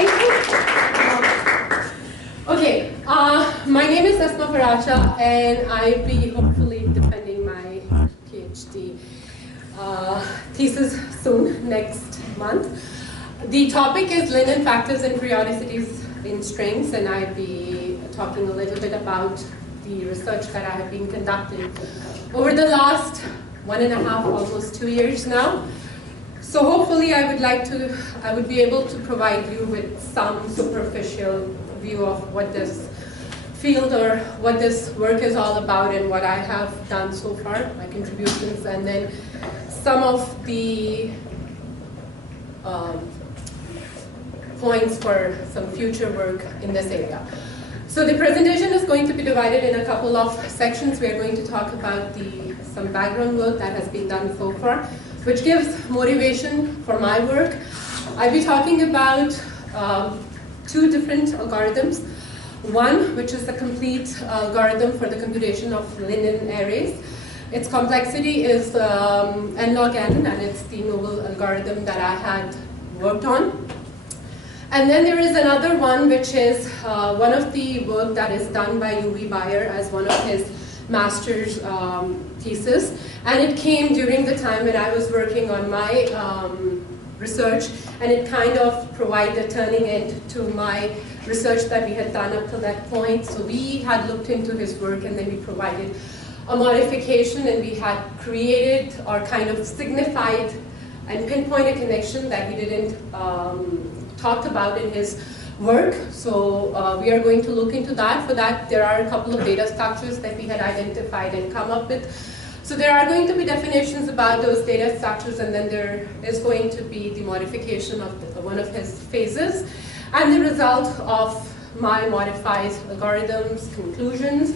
Thank you. Okay, my name is Asma Paracha, and I'll be hopefully defending my PhD thesis soon, next month. The topic is Lyndon factors and periodicities in strings, and I'll be talking a little bit about the research that I have been conducting over the last 1.5, almost 2 years now. So hopefully I would be able to provide you with some superficial view of what this field or what this work is all about and what I have done so far, my contributions, and then some of the points for some future work in this area. So the presentation is going to be divided in a couple of sections. We are going to talk about some background work that has been done so far, which gives motivation for my work. I'll be talking about 2 different algorithms. One, which is the complete algorithm for the computation of Lyndon arrays. Its complexity is n log n, and it's the novel algorithm that I had worked on. And then there is another one, which is one of the work that is done by Baier as one of his master's thesis. And it came during the time when I was working on my research, and it kind of provided a turning end to my research that we had done up to that point. So we had looked into his work, and then we provided a modification, and we had created or kind of signified and pinpoint a connection that he didn't talk about in his work. So we are going to look into that. For that, there are a couple of data structures that we had identified and come up with. So there are going to be definitions about those data structures, and then there is going to be the modification of one of his phases, and the result of my modified algorithms, conclusions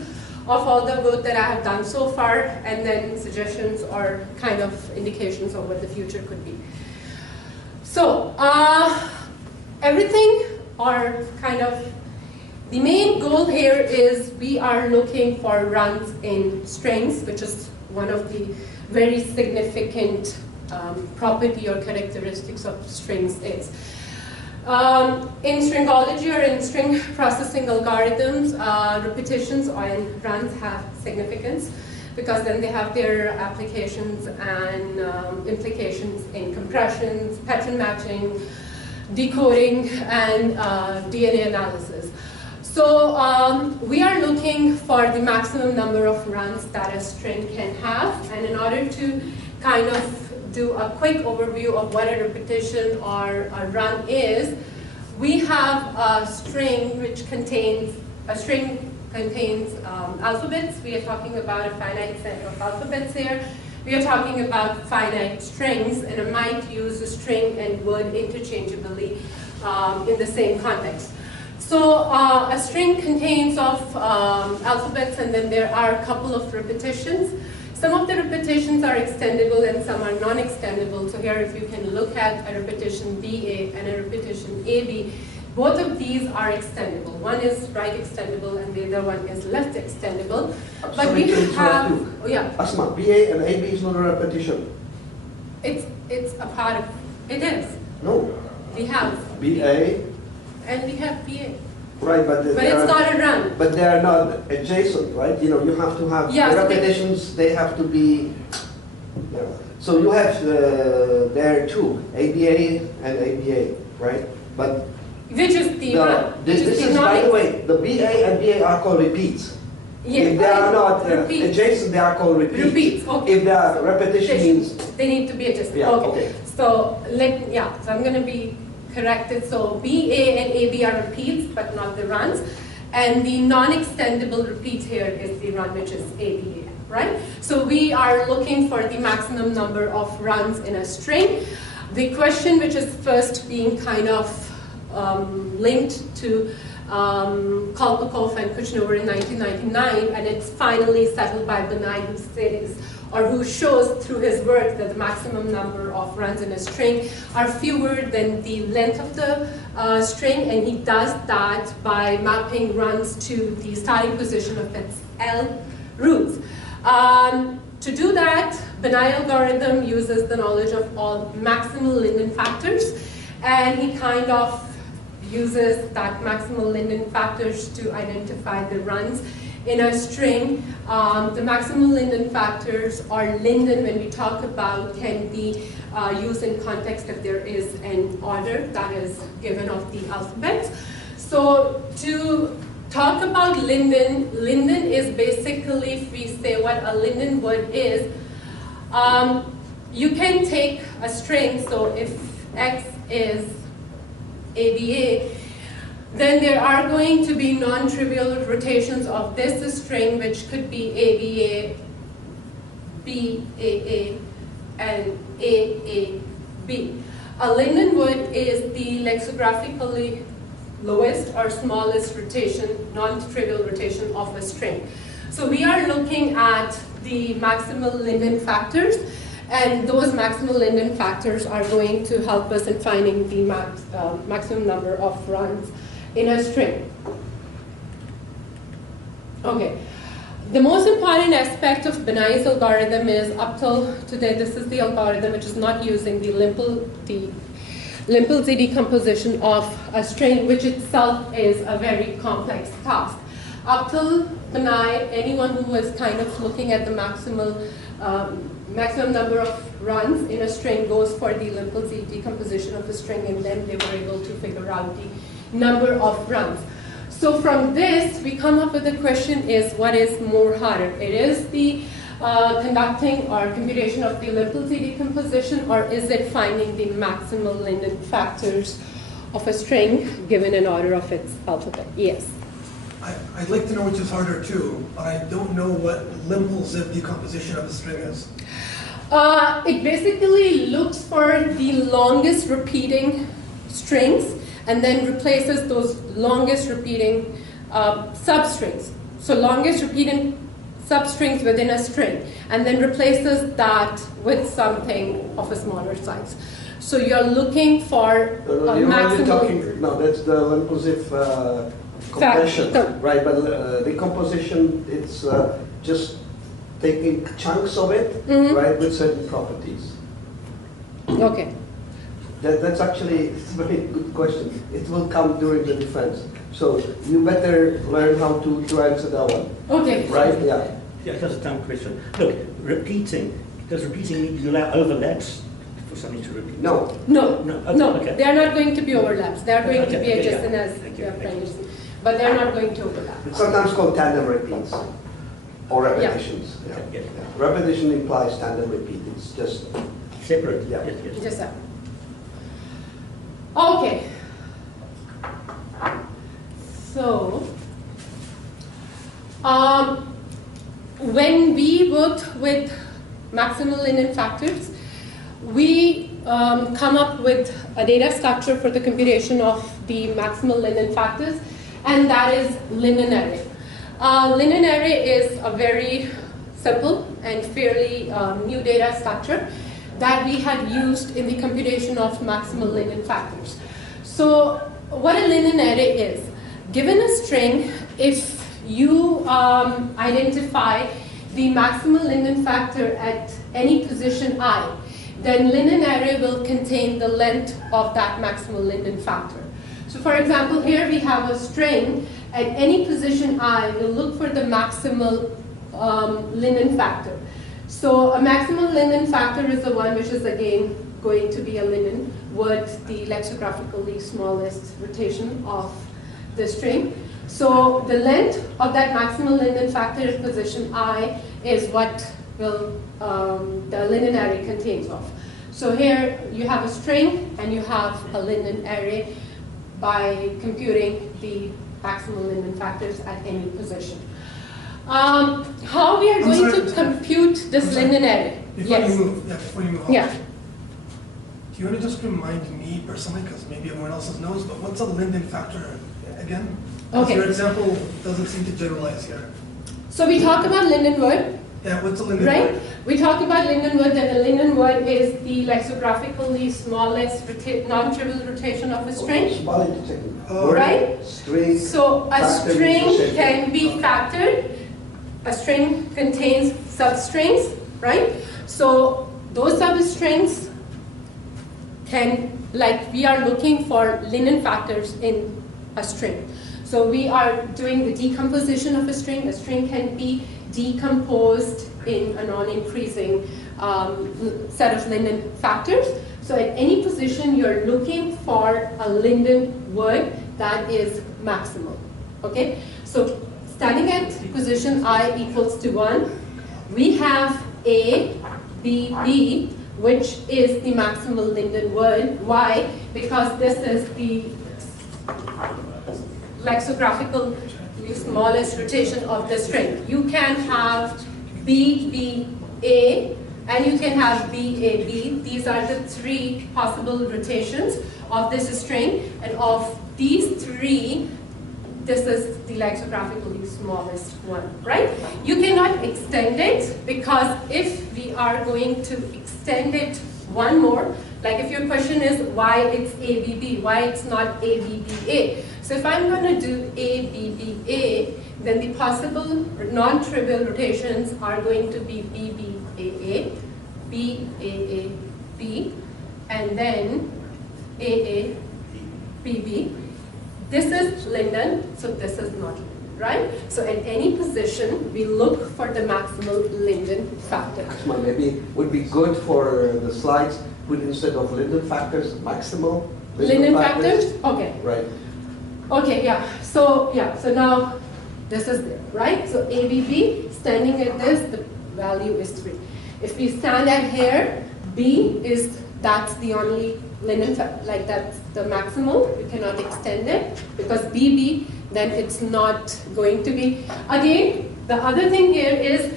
of all the work that I have done so far, and then suggestions or kind of indications of what the future could be. So everything, or kind of the main goal here is we are looking for runs in strings, which is one of the very significant property or characteristics of strings is. In stringology or in string processing algorithms, repetitions and runs have significance, because then they have their applications and implications in compressions, pattern matching, decoding, and DNA analysis. So we are looking for the maximum number of runs that a string can have, and in order to kind of do a quick overview of what a repetition or a run is, we have a string which contains, alphabets. We are talking about a finite set of alphabets here. We are talking about finite strings, and I might use a string and word interchangeably in the same context. So a string contains of alphabets, and then there are a couple of repetitions. Some of the repetitions are extendable and some are non-extendable. So here, if you can look at a repetition BA and a repetition AB, both of these are extendable. One is right extendable and the other one is left extendable. But we have, oh yeah. Asma, BA and AB is not a repetition. It's a part of, it is. No. We have BA. And we have BA. Right, but it's not a run. But they are not adjacent, right? You know, you have to have the repetitions. They have to be. You know. So you have there too, ABA and ABA, right? But which is the run? This is, by the way, the BA and BA are called repeats. Yeah, if they are not adjacent, they are called repeats. Repeats. Okay. If they are repetition means they need to be adjacent. Yeah, okay. So so I'm going to be corrected. So BA and AB are repeats, but not the runs. And the non-extendable repeat here is the run, which is ABA, right? So we are looking for the maximum number of runs in a string. The question, which is first being kind of linked to Kolpakov and Kucherov in 1999, and it's finally settled by Bannai, who says, or who shows through his work that the maximum number of runs in a string are fewer than the length of the string, and he does that by mapping runs to the starting position of its L roots. To do that, Bannai algorithm uses the knowledge of all maximal Lyndon factors, and he kind of uses that maximal Lyndon factors to identify the runs in a string. The maximal Lyndon factors, or Lyndon when we talk about, can be used in context if there is an order that is given of the alphabets. So to talk about Lyndon, Lyndon is basically, if we say what a Lyndon word is, you can take a string, so if X is ABA, then there are going to be non-trivial rotations of this string, which could be ABA, BAA, and AAB. A Lyndon word is the lexicographically lowest or smallest rotation, non-trivial rotation of a string. So we are looking at the maximal Lyndon factors, and those maximal Lyndon factors are going to help us in finding the maximum number of runs in a string. Okay. The most important aspect of Bannai's algorithm is, up till today, this is the algorithm which is not using the Limpel's decomposition of a string, which itself is a very complex task. Up till Bannai, anyone who was kind of looking at the maximum number of runs in a string goes for the Limpel's decomposition of a string, and then they were able to figure out the number of runs. So from this, we come up with the question is, what is more harder? It is the conducting or computation of the Limpel's decomposition, or is it finding the maximal Lyndon factors of a string given an order of its alphabet? Yes? I'd like to know which is harder too, but I don't know what Limpel's decomposition of a string is. It basically looks for the longest repeating strings and then replaces those longest repeating substrings. So longest repeating substrings within a string, and then replaces that with something of a smaller size. So you're looking for a maximum. No, that's the Limpel's compression, right? But decomposition, it's just taking chunks of it, right, with certain properties. Okay. That's actually a very good question. It will come during the defense. So you better learn how to answer that one. Okay. Right? Yeah. Yeah, that's a dumb question. Look, repeating, does repeating mean you allow overlaps for something to repeat? No. No. No. Okay. No. Okay. They are not going to be overlaps. They are going to be adjacent, yeah. as you have previously. But they are not going to overlap. It's sometimes called tandem repeats or repetitions. Yeah. Yeah. Yeah. Repetition implies tandem repeat. It's just Separate. Yeah. Yes. Just that. Okay. So, when we worked with maximal Lyndon factors, we come up with a data structure for the computation of the maximal Lyndon factors, and that is Lyndon array. Lyndon array is a very simple and fairly new data structure that we had used in the computation of maximal Lyndon factors. So what a Lyndon array is, given a string, if you identify the maximal Lyndon factor at any position I, then Lyndon array will contain the length of that maximal Lyndon factor. So for example, here we have a string, at any position I will look for the maximal Lyndon factor. So a maximal Lyndon factor is the one which is again going to be a Lyndon with the lexicographically smallest rotation of the string. So the length of that maximal Lyndon factor at position I is what will the Lyndon array contains of. So here you have a string and you have a Lyndon array by computing the maximal Lyndon factors at any position. How we are going to compute this Lyndon array? Before you move on. Yeah. Do you want to just remind me personally, because maybe everyone else knows, but what's a Lyndon factor again? Okay. Your example doesn't seem to generalize here. So we talk about Lyndon word. Yeah, what's a Lyndon Right? word? We talk about Lyndon word, and the Lyndon word is the lexicographically smallest non-trivial rotation of a string. Right? String. So a string can be factored. A string contains substrings, right? So those substrings can like we are looking for Lyndon factors in a string. So we are doing the decomposition of a string. A string can be decomposed in a non-increasing set of Lyndon factors. So at any position, you're looking for a Lyndon word that is maximal. Okay? So starting at position I equals to 1, we have A, B, B, which is the maximal Lyndon word. Why? Because this is the lexicographical smallest rotation of the string. You can have B, B, A, and you can have B, A, B. These are the 3 possible rotations of this string, and of these 3, this is the lexicographically smallest one, right? You cannot extend it, because if we are going to extend it one more, like if your question is why it's ABB, why it's not ABBA. So if I'm going to do ABBA, then the possible non-trivial rotations are going to be BBAA, BAAB, and then AABB. This is Lyndon, so this is not Lyndon, right? So at any position, we look for the maximal Lyndon factor. Maybe it would be good for the slides, put instead of Lyndon factors, maximal Lyndon factors? Okay. Right. Okay, yeah. So now this is there, right? So ABB, standing at this, the value is 3. If we stand at here, B is, that's the only Lyndon, like that's the maximal. We cannot extend it, because BB, then it's not going to be. Again, the other thing here is,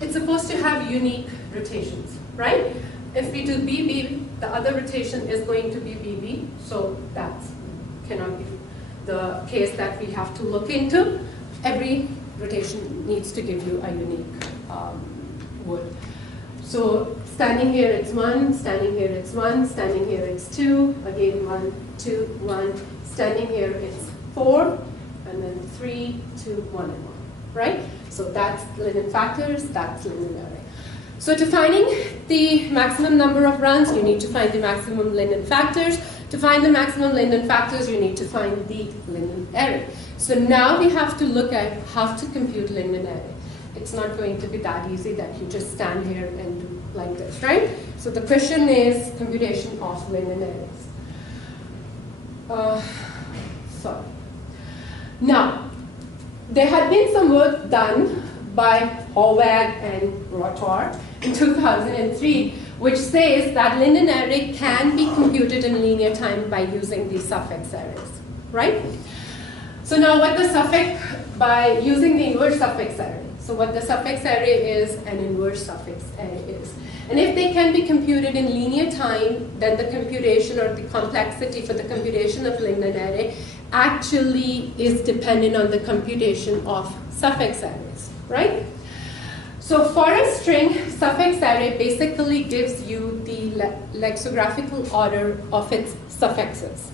it's supposed to have unique rotations, right? If we do BB, the other rotation is going to be BB, so that cannot be the case that we have to look into. Every rotation needs to give you a unique word. So standing here it's 1, standing here it's 1, standing here it's 2, again 1, 2, 1, standing here it's 4, and then 3, 2, 1, and 1, right? So that's Lyndon factors, that's Lyndon array. So to finding the maximum number of runs, you need to find the maximum Lyndon factors. To find the maximum Lyndon factors, you need to find the Lyndon array. So now we have to look at how to compute Lyndon array. It's not going to be that easy that you just stand here and do like this, right? So the question is computation of Lyndon arrays. Sorry. Now, there had been some work done by Horvath and Rotor in 2003, which says that Lyndon array can be computed in linear time by using these suffix arrays, right? So now what the suffix, by using the inverse suffix array. So what the suffix array is, an inverse suffix array is. And if they can be computed in linear time, then the computation or the complexity for the computation of Lyndon array actually is dependent on the computation of suffix arrays, right? So for a string, suffix array basically gives you the lexicographical order of its suffixes.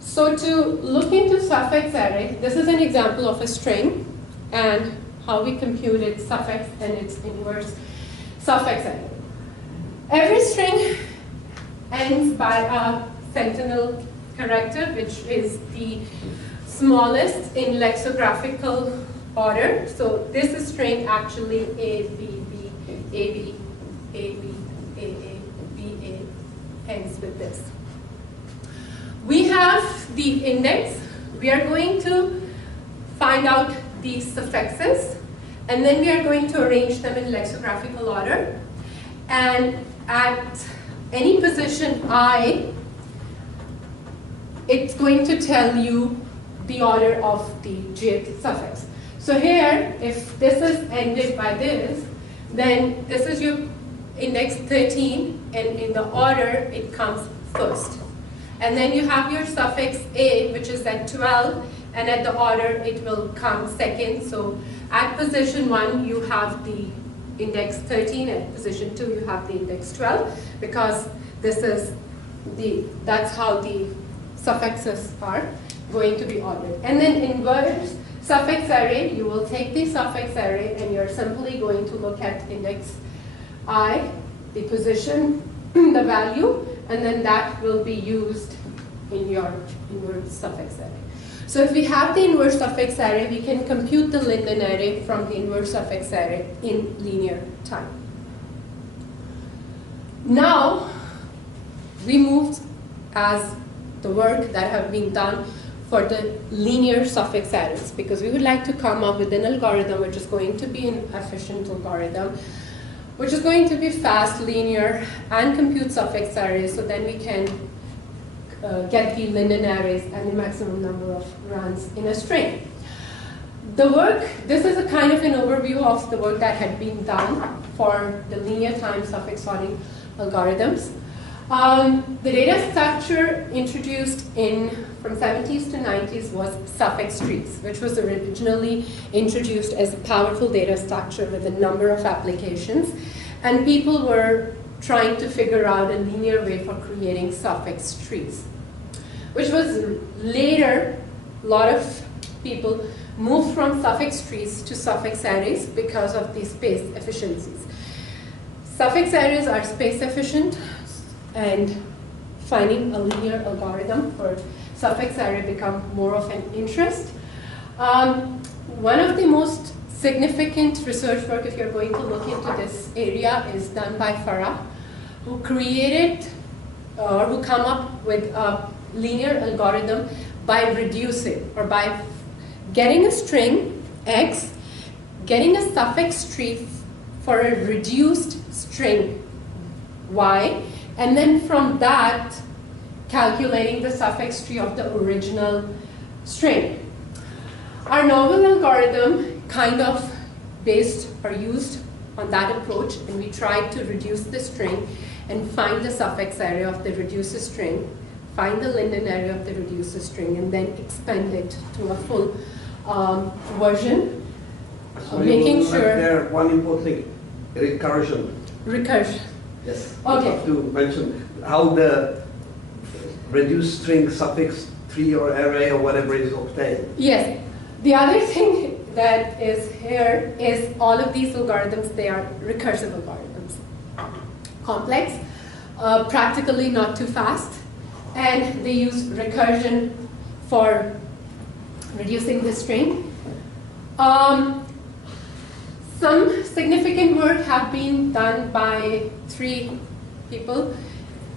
So to look into suffix array, this is an example of a string and how we compute its suffix and its inverse suffix array. Every string ends by a sentinel character, which is the smallest in lexicographical order. So this string actually A, B, B, A, B, A, B, A, A, B, A ends with this. We have the index. We are going to find out the suffixes, and then we are going to arrange them in lexicographical order. And at any position I, it's going to tell you the order of the jth suffix. So here, if this is ended by this, then this is your index 13, and in the order, it comes first. And then you have your suffix A, which is at 12, and at the order, it will come second. So at position 1, you have the index 13, at position 2, you have the index 12, because this is that's how the suffixes are going to be ordered. And then inverse suffix array, you will take the suffix array and you're simply going to look at index I, the position, the value, and then that will be used in your inverse suffix array. So if we have the inverse suffix array, we can compute the Lyndon array from the inverse suffix array in linear time. Now, we moved as the work that have been done for the linear suffix arrays, because we would like to come up with an algorithm which is going to be an efficient algorithm, which is going to be fast, linear, and compute suffix arrays, so then we can get the Lyndon arrays and the maximum number of runs in a string. The work, this is a kind of an overview of the work that had been done for the linear time suffix sorting algorithms. The data structure introduced from 70s to 90s was suffix trees, which was originally introduced as a powerful data structure with a number of applications. And people were trying to figure out a linear way for creating suffix trees, which was later, a lot of people moved from suffix trees to suffix arrays because of the space efficiencies. Suffix arrays are space efficient, and finding a linear algorithm for suffix array become more of an interest. One of the most significant research work, if you're going to look into this area, is done by Farah, who created or who come up with a linear algorithm by reducing, or by getting a string x, getting a suffix tree for a reduced string y, and then from that calculating the suffix tree of the original string. Our novel algorithm kind of based or used on that approach, and we tried to reduce the string and find the suffix array of the reduced string, find the Lyndon array of the reduced string, and then expand it to a full version, So making sure. There, one important thing, recursion. Recursion. Yes. Okay. You have to mention how the reduced string suffix tree or array or whatever is obtained. Yes. The other thing that is here is all of these algorithms, they are recursive algorithms. Complex, practically not too fast, and they use recursion for reducing the string. Some significant work have been done by 3 people,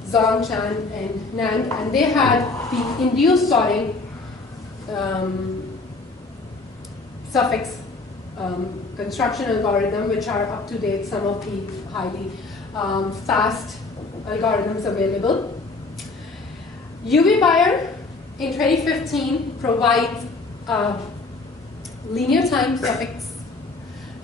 Zhang, Chan, and Nang, and they had the induced sorting suffix construction algorithm, which are up to date, some of the highly fast algorithms available. Baier in 2015 provides a linear time suffix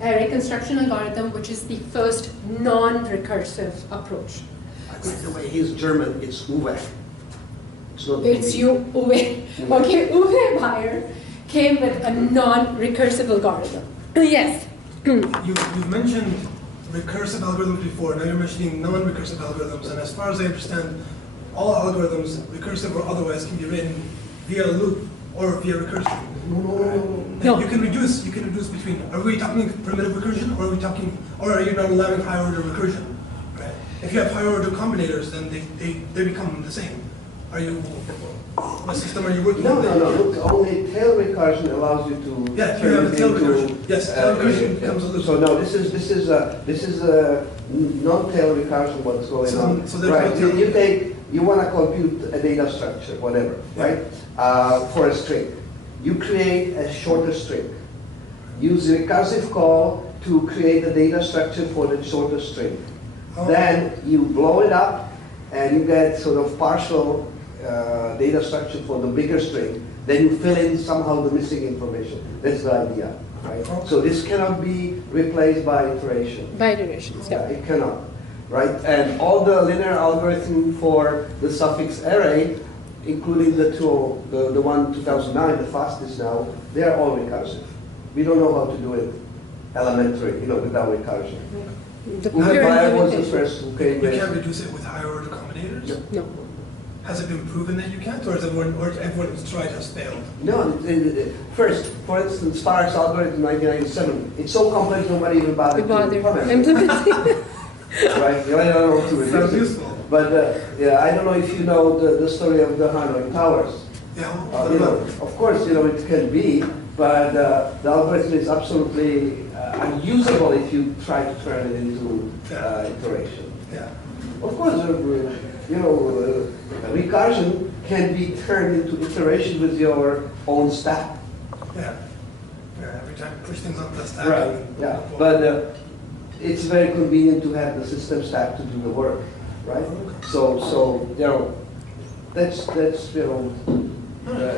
array construction algorithm, which is the first non-recursive approach. By the way, he's German, it's Uwe. It's not It's Uwe. Uwe. Okay, Uwe Baier came with a non-recursive algorithm. Yes. You've mentioned recursive algorithms before, now you're mentioning non-recursive algorithms, and as far as I understand, all algorithms, recursive or otherwise, can be written via loop or via recursion. No. You can reduce between. Are we talking primitive recursion, or are you not allowing higher order recursion? Right. If you have higher order combinators, then they become the same. What system are you working No, with? no, no. Look, only tail recursion allows you to. Yeah, if you have a tail recursion. Yes, tail recursion becomes a loop. So no, this is a non-tail recursion. What's going on? So right. You want to compute a data structure, whatever, right? For a string, you create a shorter string. Use the recursive call to create a data structure for the shorter string. Oh. Then you blow it up, and you get sort of partial data structure for the bigger string. Then you fill in somehow the missing information. That's the idea, right? Oh. So this cannot be replaced by iteration. By iterations, yeah. It cannot, right? And all the linear algorithm for the suffix array, including the one 2009, the fastest now, they are all recursive. We don't know how to do it elementary, without recursion. The Uwe Baier was the limitation. first who came You with. can't reduce it with higher order combinators? No. Has it been proven that you can't, or everyone who's tried has failed? No, first, for instance, Sparks algorithm 1997, it's so complex nobody even bothered to implement it. Implementing. Right? You don't know what to Sounds reduce it. useful. But yeah, I don't know if you know the story of the Hanoi Towers. Yeah. You know, of course, you know, it can be, but the algorithm is absolutely unusable if you try to turn it into iteration. Yeah. Of course, you know, recursion can be turned into iteration with your own stack. Yeah. Yeah. Every time you push things up the stack. Right. Yeah. But it's very convenient to have the system stack to do the work, right? So you know, that's you know.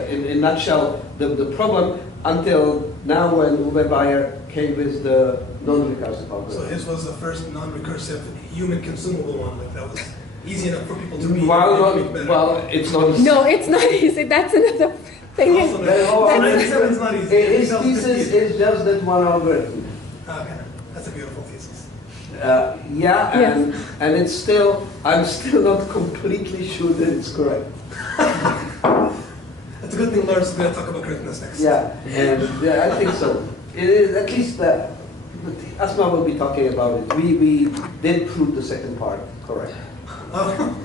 In a nutshell, the problem until now when Uwe Baier came with the non-recursive algorithm. So his was the first non-recursive human consumable one. Like that was easy enough for people to read. Well, it's not. No, it's not easy. That's another thing. Also, 97 is not easy. His thesis is just that one algorithm. Okay, that's a beautiful thesis. Yeah, Yes. and it's still, I'm still not completely sure that it's correct. It's a good thing Lars is going to talk about correctness next. Yeah, and yeah, I think so. It is at least that. Asma will be talking about it. We did prove the second part correct. Oh,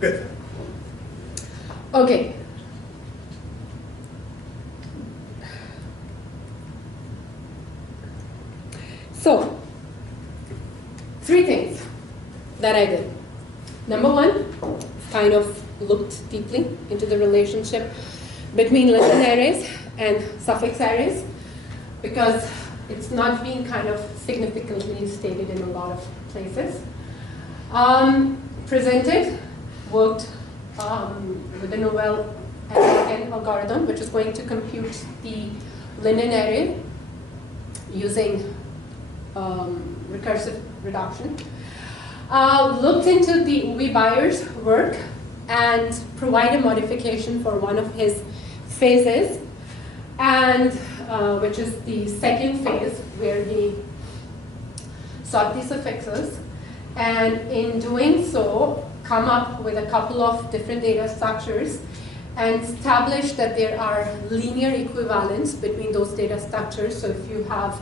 good. Okay. So, 3 things that I did. Number 1, kind of looked deeply into the relationship between Lyndon arrays and suffix arrays, because it's not being kind of significantly stated in a lot of places. Presented, worked with the novel algorithm, which is going to compute the Lyndon array using recursive reduction. Looked into the Uwe Baier's work and provide a modification for one of his phases, and which is the second phase where he sought the suffixes, and in doing so come up with a couple of different data structures and establish that there are linear equivalents between those data structures. So if you have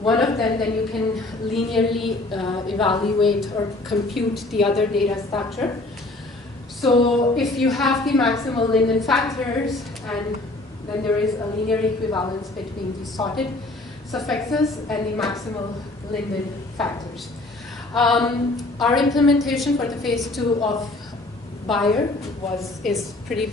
one of them, then you can linearly evaluate or compute the other data structure. So if you have the maximal Lyndon factors, and then there is a linear equivalence between the sorted suffixes and the maximal Lyndon factors. Our implementation for the phase 2 of Baier is pretty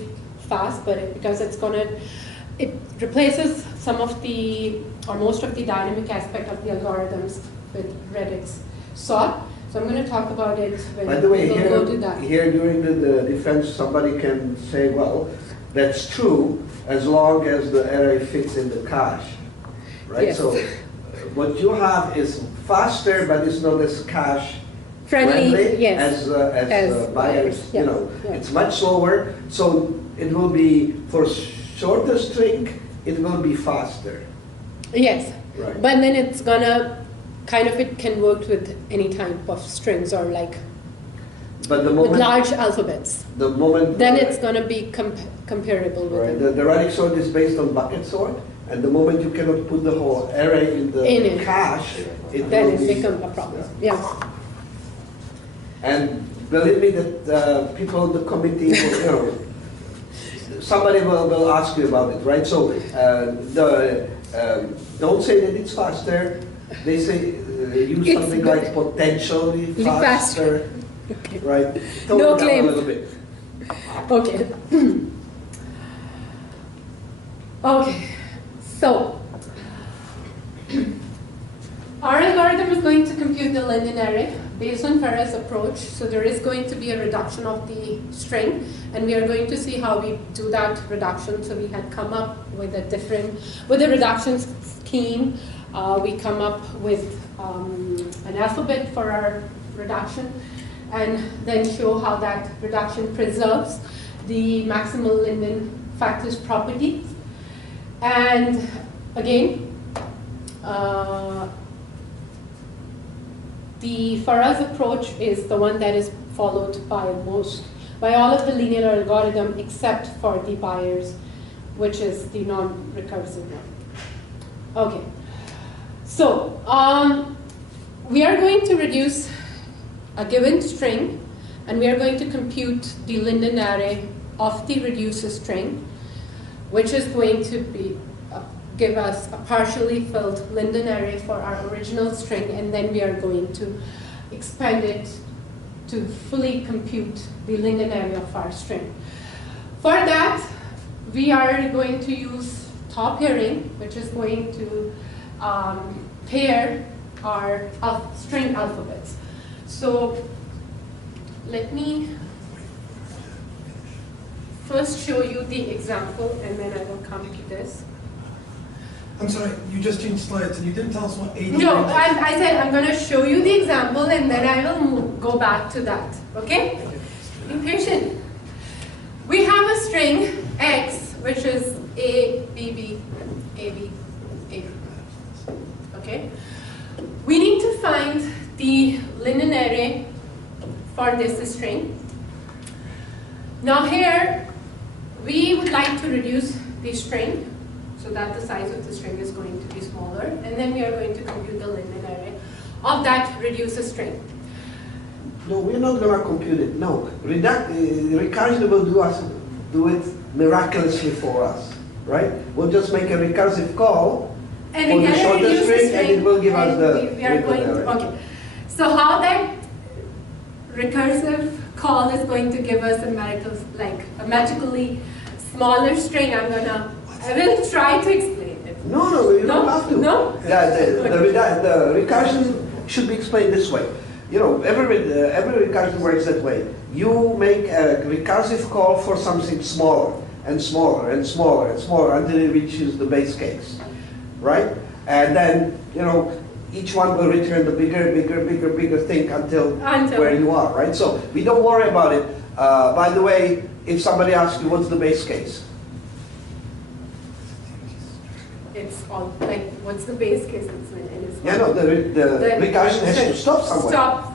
fast, but because it replaces some of the, or most of the dynamic aspect of the algorithms with Reddit's sort. So I'm going to talk about it when By the way, we'll go to that. Here during the defense, somebody can say, well, that's true as long as the array fits in the cache, right? Yes. So what you have is faster, but it's not as cache Friendly, yes. as Baier's, Baier's, yeah, you know, yeah. it's much slower. So it will be, for shorter string, it will be faster. Yes, Right. but then it's gonna kind of, it can work with any type of strings or like But the with moment, large alphabets. the moment, Then it's gonna be comparable with right, it. the radix sort is based on bucket sort, and the moment you cannot put the whole array in the In it. cache, it Then will it be, becomes a problem. Yeah. And believe me that people in the committee will, you know, somebody will ask you about it, right? So don't say that it's faster. They say use It's something good. like potentially Faster. faster, Okay. right? Tone No it down claims. a little bit. Okay. Okay. So our algorithm is going to compute the Lyndon array based on Farah's approach. So there is going to be a reduction of the string, and we are going to see how we do that reduction. So we had come up with a reduction scheme. We come up with an alphabet for our reduction, and then show how that reduction preserves the maximal Lyndon factors properties. And again, the Farah's approach is the one that is followed by all of the linear algorithm except for the Baier's, which is the non-recursive one. Okay, so we are going to reduce a given string and we are going to compute the Lyndon array of the reducer string, which is going to be give us a partially filled Lyndon array for our original string, and then we are going to expand it to fully compute the Lyndon array of our string. For that, we are going to use top pairing, which is going to pair our string alphabets. So let me first show you the example, and then I will come to this. I'm sorry, you just changed slides and you didn't tell us what AD. No, I said I'm going to show you the example and then I will go back to that. Okay? Be patient. We have a string X, which is A, B, B, A, B, A. Okay? We need to find the Lyndon array for this string. Now here, we would like to reduce the string so that the size of the string is going to be smaller, and then we are going to compute the Lyndon array of that reducer string. No, we're not going to compute it. No, recursion will do it miraculously for us, right? We'll just make a recursive call and for the shorter string, and it will give us the we are going to, okay. So how that recursive call is going to give us a magically smaller string, I will try to explain it. No, you don't have to. No? Yeah, the recursion should be explained this way. You know, every recursion works that way. You make a recursive call for something smaller and smaller and smaller and smaller until it reaches the base case, right? And then, you know, each one will return the bigger thing until where you are, right? So we don't worry about it. By the way, if somebody asks you what's the base case, it's all like, what's the base case? Yeah, no, the recursion has to stop somewhere. Stop.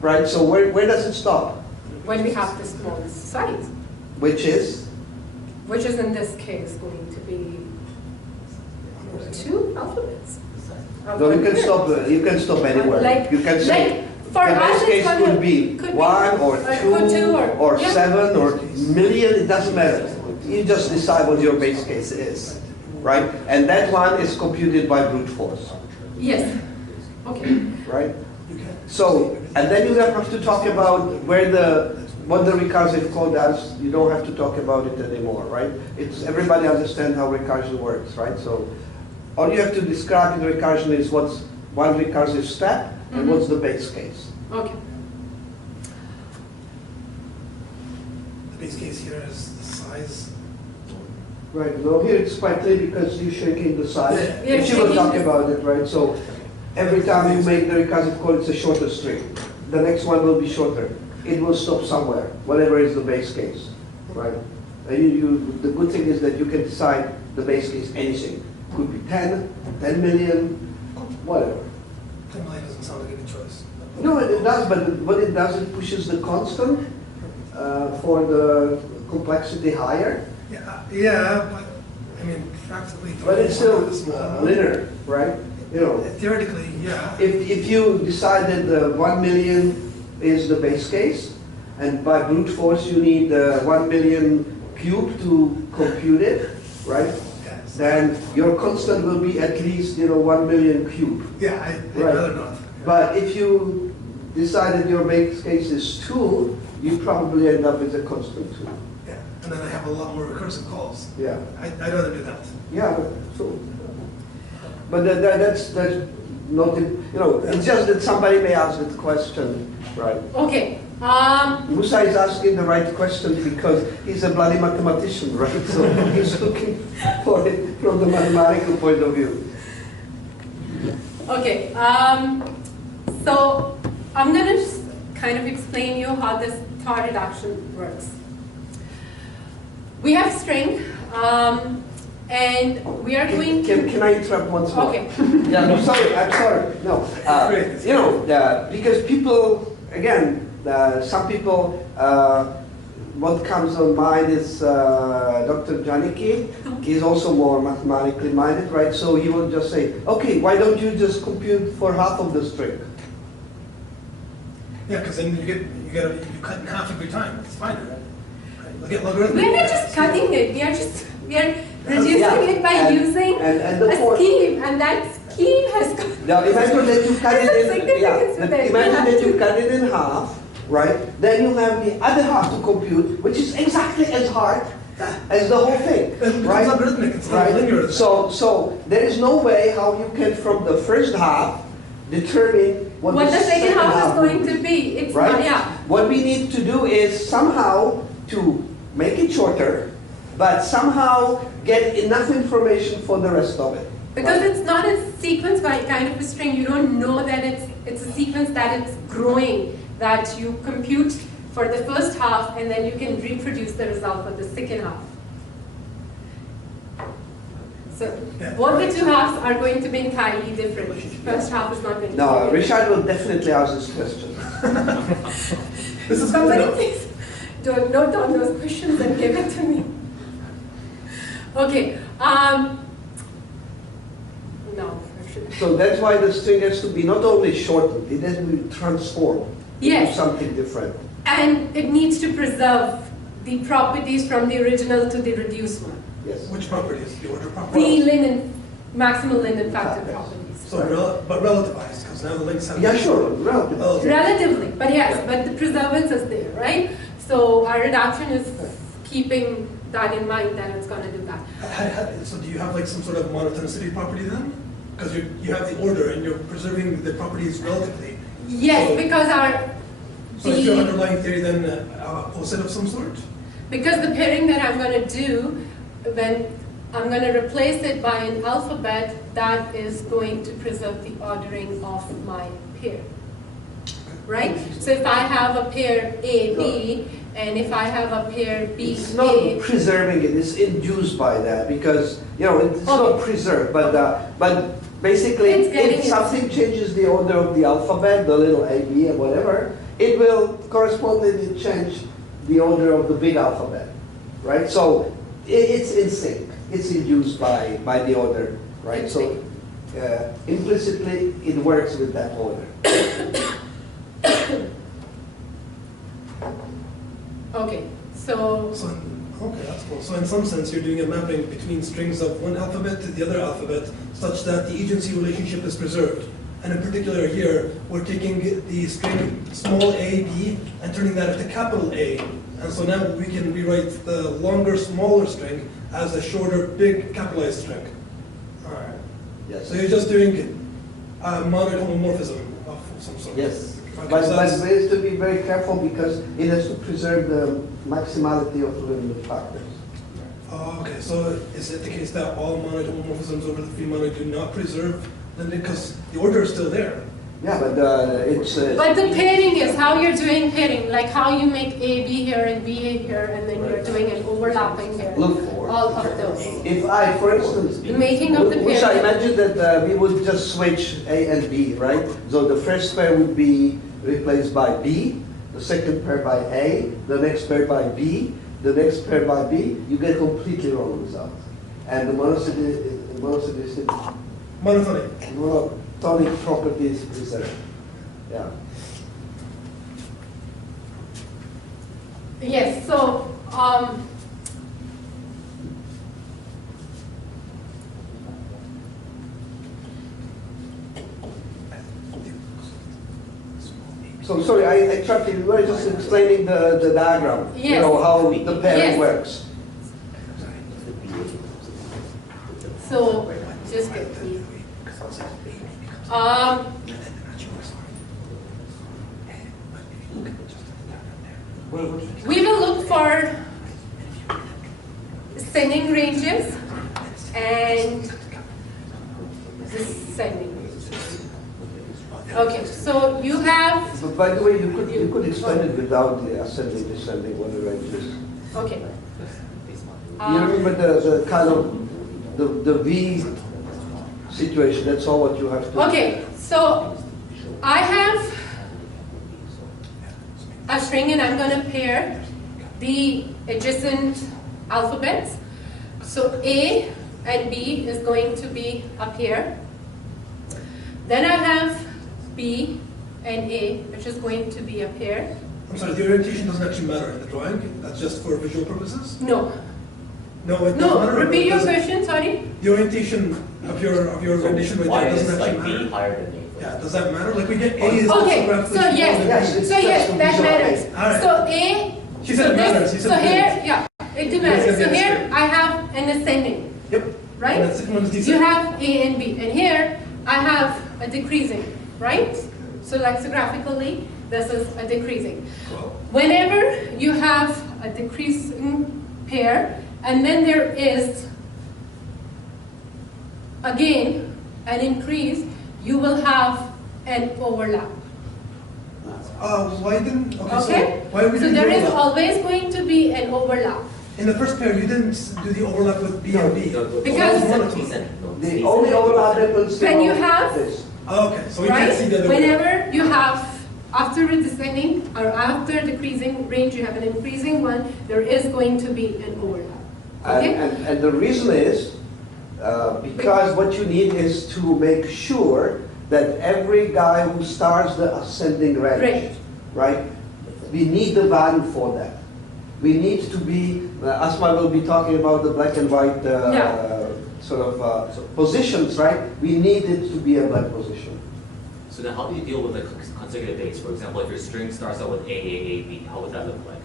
Right, so where does it stop? When we have the smallest size. Which is? Which is in this case going to be 2 alphabets. No, you can stop anywhere. You can say for the base case could be 1 or 2 or yeah. 7 or million, it doesn't matter. You just decide what your base case is, right? And that one is computed by brute force. Yes. Okay. Right? So, and then you have to talk about what the recursive call does. You don't have to talk about it anymore, right? Everybody understands how recursion works, right? So, all you have to describe in the recursion is what's one recursive step and what's the base case. Okay. The base case here is the size. Right. Well, here it's quite clear because you're shrinking the size. Yeah. But you will talk about it, right? So, every time you make the recursive call, it's a shorter string. The next one will be shorter. It will stop somewhere, whatever is the base case, right? And the good thing is that you can decide the base case anything. Could be 10 million, whatever. 10 million doesn't sound like a good choice. No, it does, but what it does, it pushes the constant for the complexity higher. Yeah, but I mean, practically. But it's still linear, right? You know, theoretically, yeah. If you decide that 1 million is the base case, and by brute force you need 1 million cube to compute it, right? Yes. Then your constant will be at least 1 million cube. Yeah, I'd right. rather not. But if you decide that your base case is 2, you probably end up with a constant 2. Yeah, and then I have a lot more recursive calls. Yeah. I'd rather do that. Yeah, but that's not, it's just that somebody may ask that question, right? Okay. Musa is asking the right question because he's a bloody mathematician, right? So he's looking for it from the mathematical point of view. Okay. So I'm going to just kind of explain you how this thought reduction works. We have string, and we are going to... Can I interrupt once more? Okay. Yeah, no, sorry, I'm sorry. No, because people, again, some people, what comes on mind is Dr. Janicki. He's also more mathematically minded, right? So he will just say, okay, why don't you just compute for half of the string? Yeah, because then you cut in half every time. It's fine. Right? Look at logarithmic. We're not just cutting it. We are reducing it by using the a scheme, and that scheme has got. Now imagine that you cut it in. Yeah, imagine that you cut it in half, right? Then you have the other half to compute, which is exactly as hard as the whole thing, right? It's logarithmic. It's not linear. So there is no way how you can from the first half determine what the second half is going to be. It's right? not, yeah. What we need to do is somehow to make it shorter, but somehow get enough information for the rest of it. Because it's not a sequence kind of a string. You don't know that it's a sequence that it's growing, that you compute for the first half and then you can reproduce the result for the second half. So both the two halves are going to be entirely different. First half is not going to be. No, Richard will definitely ask this question. This is somebody please don't note down those questions and give it to me. Okay. No. So that's why the string has to be not only shortened, it has to be transformed into something different. And it needs to preserve the properties from the original to the reduced one. Yes. Which properties? The order properties? The Lyndon, maximal Lyndon factor properties. So, but relativized, because now the links have. Yeah, sure, relatively. Relatively, but yes, but the preservance is there, right? So our reduction is keeping that in mind that it's going to do that. So do you have like some sort of monotonicity property then? Because you have the order and you're preserving the properties relatively. Yes, so, because So is your underlying theory then a poset of some sort? Because the pairing that I'm going to do, when I'm going to replace it by an alphabet, that is going to preserve the ordering of my pair. Right? So if I have a pair A, B, and if I have a pair B, it's not preserving it, it's induced by that, because, you know, it's not preserved, but basically, if something changes the order of the alphabet, the little A, B, and whatever, it will correspondingly change the order of the big alphabet, right? So it's in sync. It's induced by the order, right? So implicitly, it works with that order. Okay, so okay, that's cool. So in some sense, you're doing a mapping between strings of one alphabet to the other alphabet, such that the agency relationship is preserved. And in particular here, we're taking the string small a, b, and turning that into capital A. And so now we can rewrite the longer, smaller string as a shorter, big, capitalized string. All right. Yes. So you're just doing a monoid homomorphism of some sort. Yes. Okay, But so there is to be very careful because it has to preserve the maximality of the limited factors. Oh, okay, so is it the case that all monoid homomorphisms over the free monoid do not preserve Lyndon? Because the order is still there. Yeah, but it's... but the pairing is how you're doing pairing, like how you make A, B here and B, A here, and then you're doing an overlapping here. Look, all of those. if I, for instance... The making of the which pair. I imagine that we would just switch A and B, right? So the first pair would be replaced by B, the second pair by A, the next pair by B, the next pair by B, you get completely wrong results. And the monotonic property is preserved. Yeah. Yes, so So sorry, I interrupted. You were just explaining the diagram. Yes. You know how the pairing works. So just get me. We will look for sending ranges and descending ranges. Okay, so you have. But by the way, you could explain it without the ascending, descending, what the range is. Okay. You remember the kind of the V situation? That's all what you have to. Okay, so I have a string and I'm going to pair the adjacent alphabets. So A and B is going to be a pair. Then I have B and A, which is going to be a pair. I'm sorry, the orientation doesn't actually matter in the drawing. That's just for visual purposes? No. No, it doesn't No, matter. repeat your question, sorry. The orientation of your rendition right there doesn't actually like matter. B higher than A? Yeah, does that matter? Like we get A is Okay, also so yes, that matters. Alright. So A, She said it matters. He said so it here, matters. yeah, it matters. So Yeah, here I have an ascending, Yep. right? And the second one is You decent. have A and B, and here I have a decreasing, right? So lexicographically, this is a decreasing. Cool. Whenever you have a decreasing pair, and then there is, again, an increase, you will have an overlap. Why didn't? Okay. Okay? So why we So didn't there do is overlap? always going to be an overlap. In the first pair, you didn't do the overlap with B and B. Because- The only overlap happens When you have- this. Oh, okay, so we Right? can't see the other way. Whenever you have, after a descending or after decreasing range, you have an increasing one, there is going to be an overlap. Okay? And the reason is, because what you need is to make sure that every guy who starts the ascending range, Right. right? We need the value for that. We need to be, Asma will be talking about the black and white sort of positions, right? We need it to be a black position. So then how do you deal with the consecutive base? For example, if your string starts out with A, how would that look like?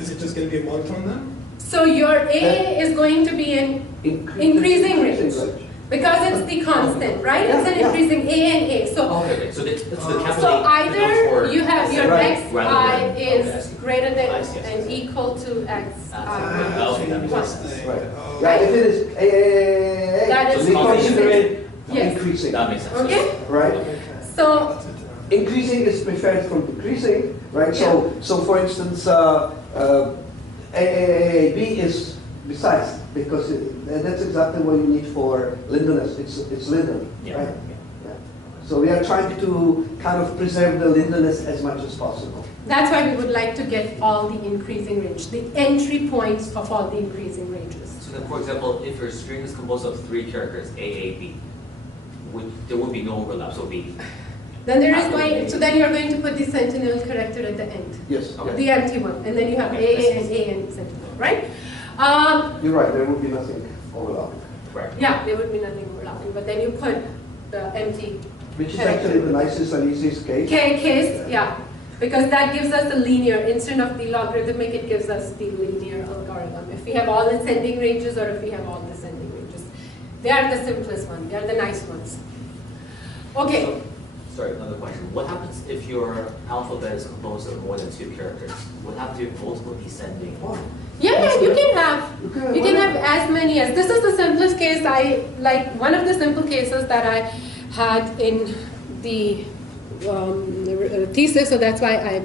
Is it just going to be a monotone then? So your A is going to be an increasing range. Because it's the constant, right? It's an Yeah. increasing A and A. So Okay, so the capital So A either you have your Right. X Rather I than- is okay. greater than I see, I see. and equal to X Okay, that makes one. sense. Right. Oh. Yeah, if it is A, That is we constant. consider it Yes. increasing, That makes sense. Okay? right? So That's good to know. Increasing is preferred from decreasing, right? So for instance, B is besides, because that's exactly what you need for Lyndon. It's Lyndon, Yeah. right? Yeah. So we are trying to kind of preserve the Lyndonness as much as possible. that's why we would like to get all the increasing range, the entry points of all the increasing ranges. So then, for example, if your string is composed of 3 characters, A, B, there would be no overlap, so B. Then there is going, so then you're going to put the sentinel character at the end, Yes, Okay. the empty one, and then you have Okay. A and sentinel, right? you're right. There will be nothing overlapping, Right. Yeah, there would be nothing overlapping, but then you put the empty which is actually the nicest and easiest case. case, yeah, because that gives us the linear, instead of the logarithmic, it gives us the linear algorithm. If we have all ascending ranges or if we have all descending ranges. They are the simplest ones, they are the nice ones. Okay, So, sorry, another question. What happens if your alphabet is composed of more than 2 characters? Would have to have multiple descending? Oh, yeah, you can have. okay, You can have whatever. as many as, this is the simplest case one of the simple cases that I had in the thesis, so that's why I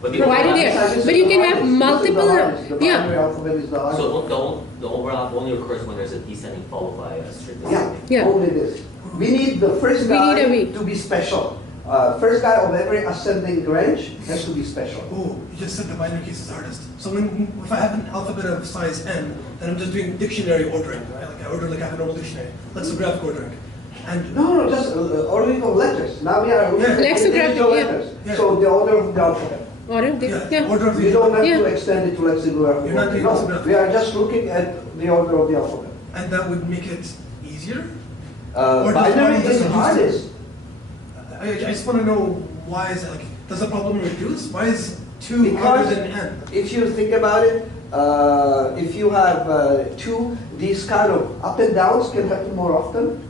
But the provided overlap- here. But you can have multiple, The yeah. binary alphabet is the hardest. So the overlap only occurs when there's a descending followed by a strict Yeah, descending. Yeah. only this. We need the first We guy need a V. to be special. First guy of every ascending range has to be special. Oh, you just said the binary case is hardest. So if I have an alphabet of size n, then I'm just doing dictionary ordering, right? Like I order like I have a normal dictionary, lexicographic ordering. And No, just ordering of letters. Now we are looking at Lexicographic, individual yeah. letters. Yeah. So the order of the alphabet. Yeah. order of We don't have Yeah. to extend it to lexicographic. You're not doing No, lexicographic. we are just looking at the order of the alphabet. and that would make it easier? Or does Binary one is just hardest. I just want to know why is it like, does the problem reduce? Why is 2 Because harder than n? if you think about it, if you have two, these kind of up and downs can happen more often.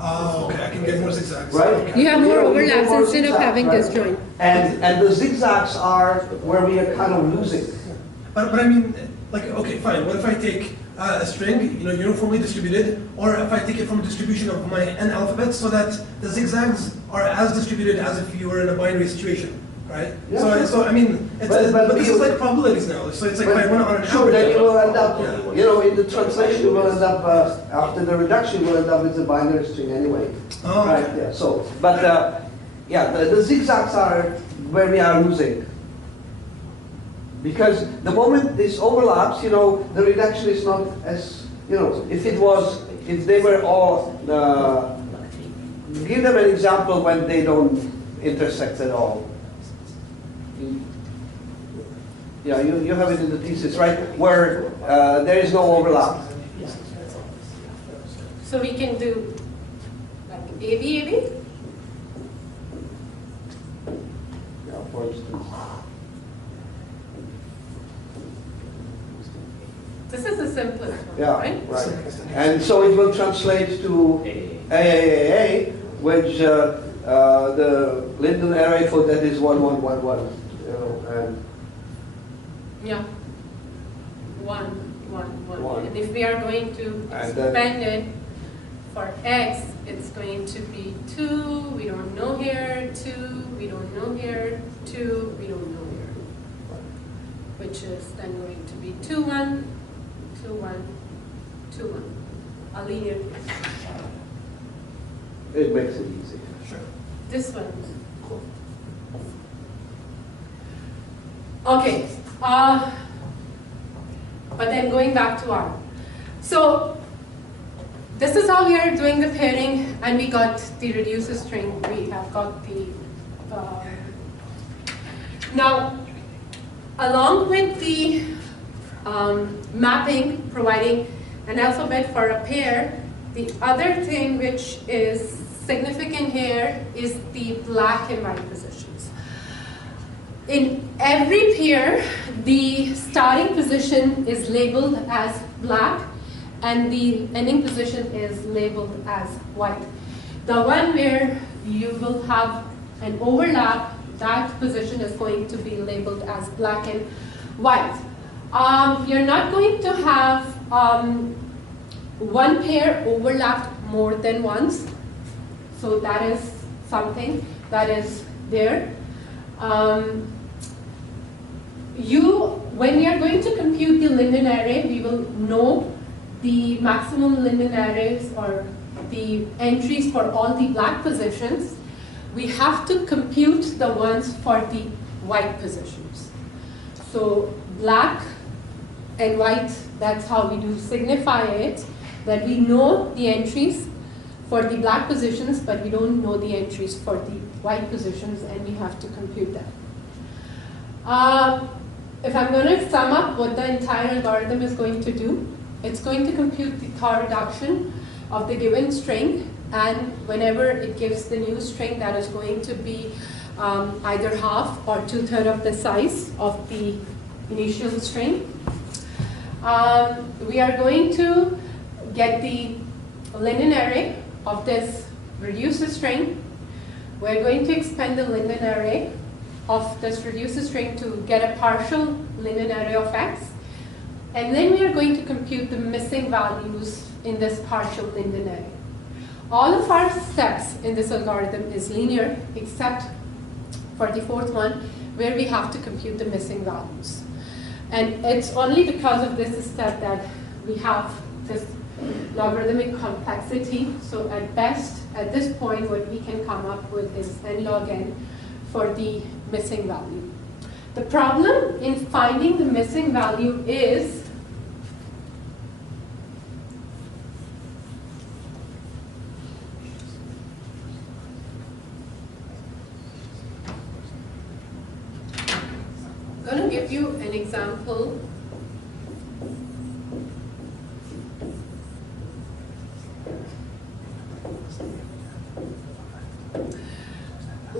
Oh, okay, I can get more zigzags. Right. Okay. You have more know, you get overlaps more instead of zigzags, having right? disjoint. And the zigzags are where we are kind of losing. But I mean, like, okay, fine. What if I take a string, uniformly distributed, or if I take it from a distribution of my n alphabet so that the zigzags are as distributed as if you were in a binary situation, right? Yeah. So I mean, but this is like probabilities now. So it's like if I want to on an Sure, average. then you will end up, Yeah. in the translation, you will end up, after the reduction, you will end up with a binary string anyway. Oh, Right, yeah, so, but, the zigzags are where we are losing. Because the moment this overlaps, the reduction is not as, if they were all, give them an example when they don't intersect at all. Yeah, you have it in the thesis, right? Where there is no overlap. So we can do like AB. Yeah, for instance. This is the simplest one, Yeah, right? right. And so it will translate to AAAA, which the Lyndon array for that is 1111. You know, and Yeah. 1, 1, 1. One. And if we are going to And then- expand it for x, it's going to be 2, we don't know here, 2, we don't know here, 2, we don't know here. Which is then going to be 2, 1, 2, 1, 2, 1. A linear. it makes it easy. Sure. This one. Okay. But then going back to R. So this is how we are doing the pairing, and we got the reducer string. We have got the now along with the mapping, providing an alphabet for a pair. The other thing which is significant here is the black and white positions. In every pair, the starting position is labeled as black and the ending position is labeled as white. The one where you will have an overlap, that position is going to be labeled as black and white. You're not going to have one pair overlapped more than once. So that is something that is there. When we are going to compute the Lyndon array, we will know the maximum Lyndon arrays or the entries for all the black positions. We have to compute the ones for the white positions. So black and white, that's how we do signify it, that we know the entries for the black positions, but we don't know the entries for the white positions, and we have to compute them. If I'm going to sum up what the entire algorithm is going to do, it's going to compute the Thor reduction of the given string, and whenever it gives the new string, that is going to be either half or 2/3 of the size of the initial string. We are going to get the Lyndon array of this reducer string. We're going to expand the Lyndon array of this reducer string to get a partial Lyndon array of x. And then we are going to compute the missing values in this partial Lyndon array. All of our steps in this algorithm is linear, except for the fourth one, where we have to compute the missing values. And it's only because of this step that we have this logarithmic complexity. So at best, at this point, what we can come up with is n log n for the missing value. The problem in finding the missing value is I'm going to give you an example.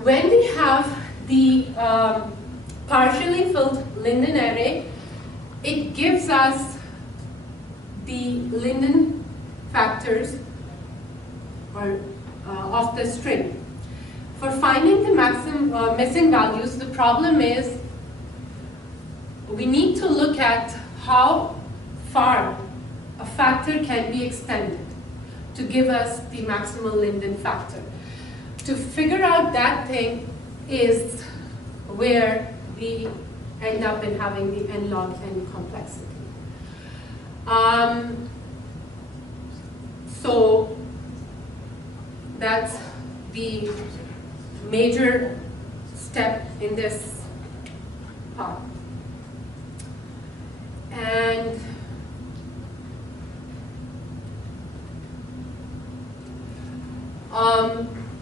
When we have the partially filled Lyndon array, it gives us the Lyndon factors of the string. For finding the maximum missing values, the problem is we need to look at how far a factor can be extended to give us the maximal Lyndon factor. To figure out that thing is where we end up in having the n log n complexity. So that's the major step in this part. And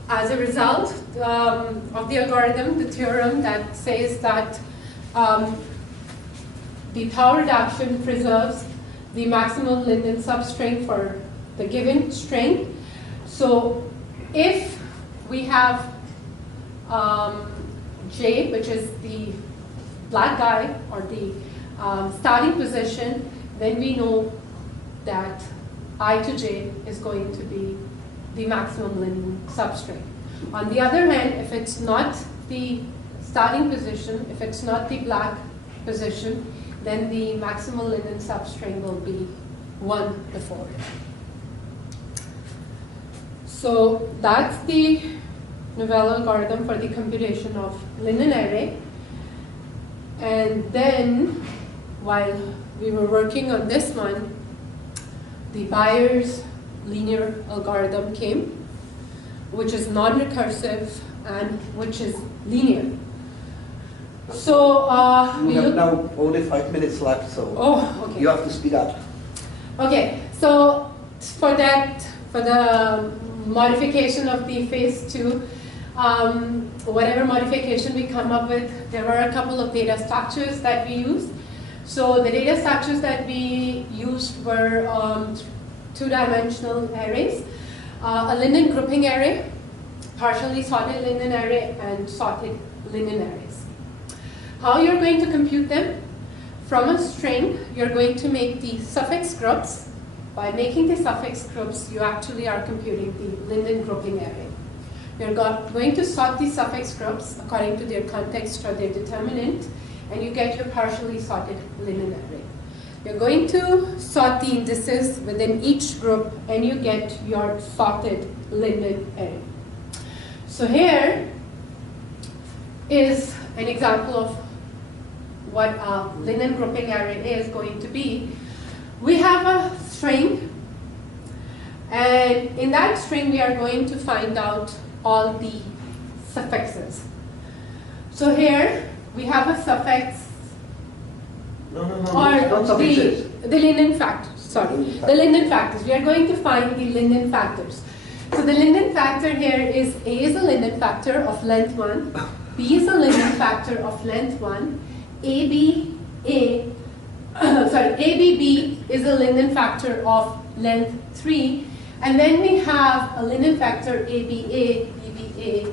as a result of the algorithm, the theorem that says that the tau reduction preserves the maximal Lyndon substring for the given string. So if we have J, which is the black guy or the starting position, then we know that I to J is going to be the maximum Lyndon substring. On the other hand, if it's not the starting position, if it's not the black position, then the maximal Lyndon substring will be 1 before. So that's the Novell algorithm for the computation of Lyndon array. And then, while we were working on this one, the Baier's linear algorithm came, which is non-recursive and which is linear. So we have now only 5 minutes left, so okay. You have to speed up. Okay, so for the modification of the phase 2, whatever modification we come up with, there were a couple of data structures that we used. So the data structures that we used were 2-dimensional arrays, a Lyndon grouping array, partially sorted Lyndon array, and sorted Lyndon arrays. How you're going to compute them? From a string, you're going to make the suffix groups. By making the suffix groups, you actually are computing the Lyndon grouping array. You're going to sort the suffix groups according to their context or their determinant, and you get your partially sorted Lyndon array. You're going to sort the indices within each group, and you get your sorted Lyndon array. So here is an example of what a Lyndon grouping array is going to be. We have a string, and in that string we are going to find out all the suffixes. So here we have a suffix, No, or the Lyndon factors. Sorry, the Lyndon factors. We are going to find the Lyndon factors. So the Lyndon factor here is A is a Lyndon factor of length 1, B is a Lyndon factor of length 1, ABB is a Lyndon factor of length 3, and then we have a Lyndon factor ABA, BBA, BBA,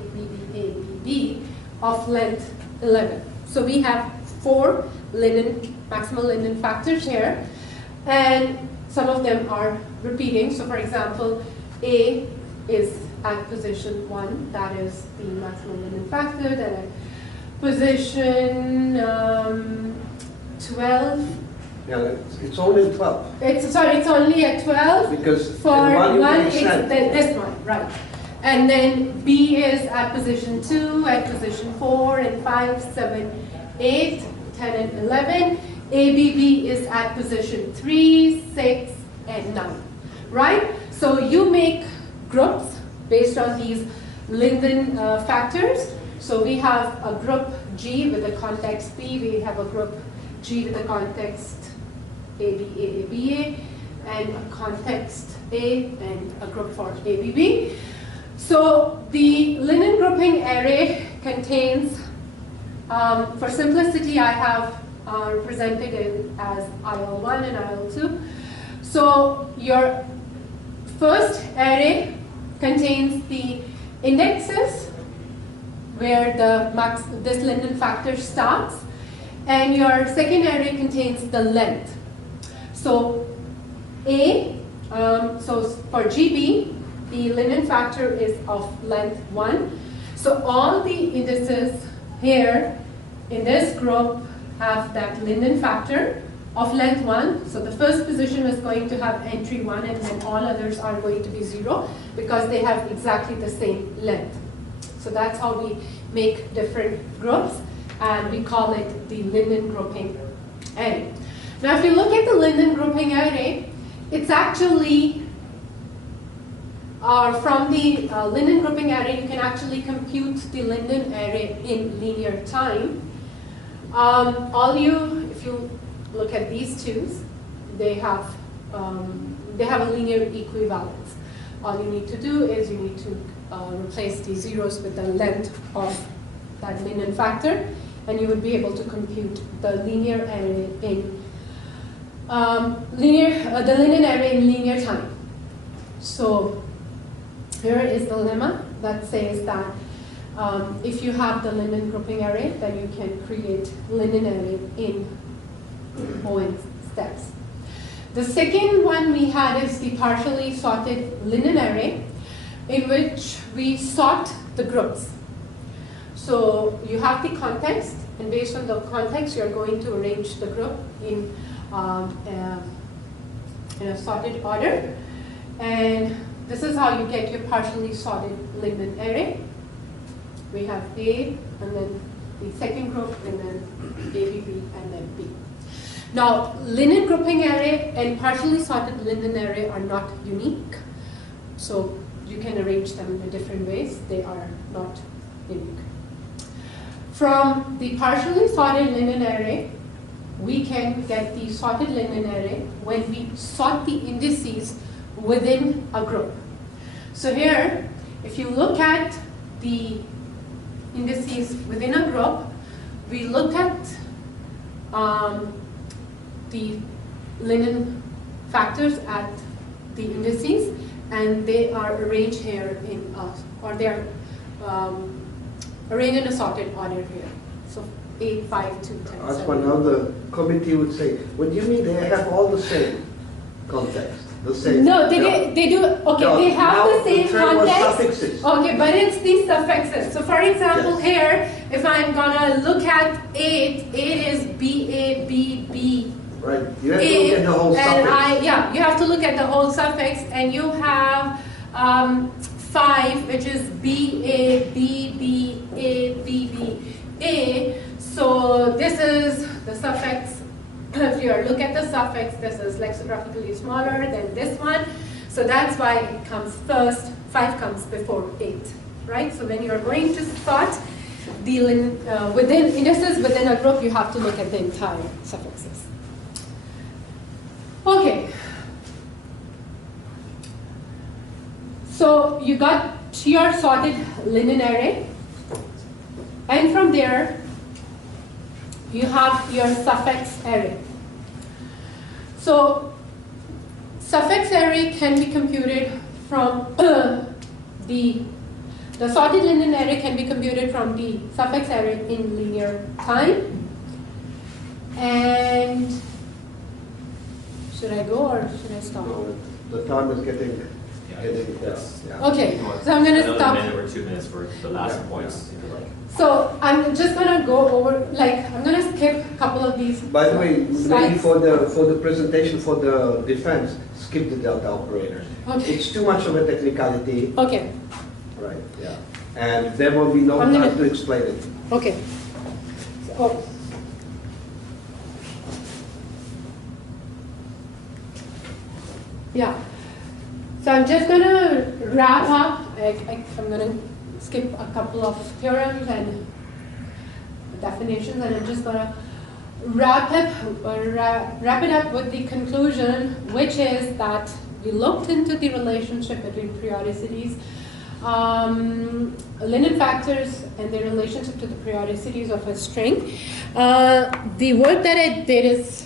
BB of length 11. So we have 4 maximal Lyndon factors here, and some of them are repeating. So for example, A is at position 1, that is the maximal Lyndon factor. Then at position 12. Yeah, it's only 12. It's only at 12. Because for one it's this one, right. And then B is at position 2, at position 4, and 5, 7, 8, 10, and 11. ABB is at position 3, 6, and 9, right? So you make groups based on these Lyndon factors. So we have a group G with a context B, we have a group G with a context ABA, and a context A, and a group for ABB. So the Lyndon grouping array contains, for simplicity, I have represented it as IL1 and IL2. So your first array contains the indexes, where this Lyndon factor starts, and your second array contains the length. So so for GB, the Lyndon factor is of length 1. So all the indices here in this group have that Lyndon factor of length 1. So the first position is going to have entry 1, and then all others are going to be 0 because they have exactly the same length. So that's how we make different groups, and we call it the Lyndon grouping array. Now if you look at the Lyndon grouping array, it's actually, from the Lyndon grouping array, you can actually compute the Lyndon array in linear time. If you look at these twos, they have a linear equivalence. all you need to do is you need to replace the zeros with the length of that Lyndon factor, and you would be able to compute the linear array in the Lyndon array in linear time. So here is the lemma that says that if you have the Lyndon grouping array, then you can create Lyndon array in O(n) steps. The second one we had is the partially sorted Lyndon array, in which we sort the groups. So you have the context, and based on the context, you're going to arrange the group in a sorted order. And this is how you get your partially sorted Lyndon array. We have A, and then the second group, and then A, B, B, and then B. Now, Lyndon grouping array and partially sorted Lyndon array are not unique. So you can arrange them in different ways. They are not unique. From the partially sorted Lyndon array, we can get the sorted Lyndon array when we sort the indices within a group. So here, if you look at the indices within a group, we look at the Lyndon factors at the indices, and they are arranged here in or they are arranged in a sorted order here. So 8, 5, 2, 10, Asma, now the committee would say, what do you mean they have all the same context? The same? No, they do, okay, No, they have now the same the term was context. suffixes. Okay, but it's the suffixes. So for example, Yes. here, if I'm gonna look at 8, 8 is B-A-B-B. Right, you have to look at the whole suffix. Yeah, you have to look at the whole suffix, and you have 5, which is B-A-B-B-A-B-B-A. So this is the suffix. If you look at the suffix, this is lexicographically smaller than this one. So that's why it comes first. 5 comes before 8, right? So when you're going to sort the within indices within a group, you have to look at the entire suffixes. Okay. So you got your sorted Lyndon array, and from there you have your suffix array. So suffix array can be computed from the sorted Lyndon array can be computed from the suffix array in linear time. And should I go or should I stop? No, the time is getting Yes. yeah. Okay, so I'm going to stop. Another minute or 2 minutes for the last points, if you like. So I'm just going to go over, I'm going to skip a couple of these By the way, maybe slides. for the presentation for the defense, skip the delta operator. Okay. It's too much of a technicality. Okay, Right, yeah. And there will be no I'm time gonna- to explain it. okay. So, yeah. So I'm just going to wrap up. I'm going to skip a couple of theorems and definitions, and I'm just going to wrap it up with the conclusion, which is that we looked into the relationship between periodicities, Lyndon factors, and their relationship to the periodicities of a string. The work that I did is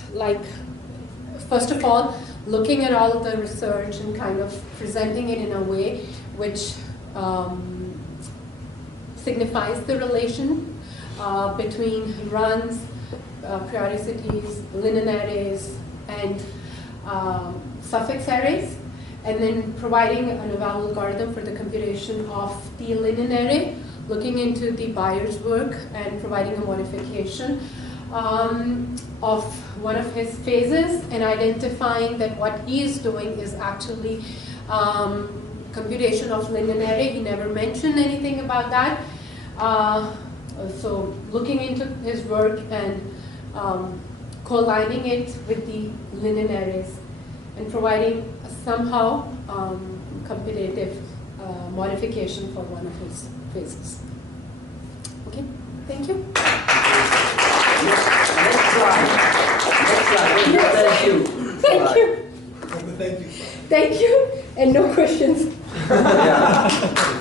first of all, looking at all the research and kind of presenting it in a way which signifies the relation between runs, periodicities, Lyndon arrays, and suffix arrays, and then providing an eval algorithm for the computation of the Lyndon array, looking into the Baier's work and providing a modification of one of his phases, and identifying that what he is doing is actually computation of Lyndon array. He never mentioned anything about that. So looking into his work and co-lining it with the Lyndon arrays and providing a somehow computative modification for one of his phases. Okay, thank you. Next slide. Thank you. Thank you. Thank you. Thank you, and no questions. Yeah.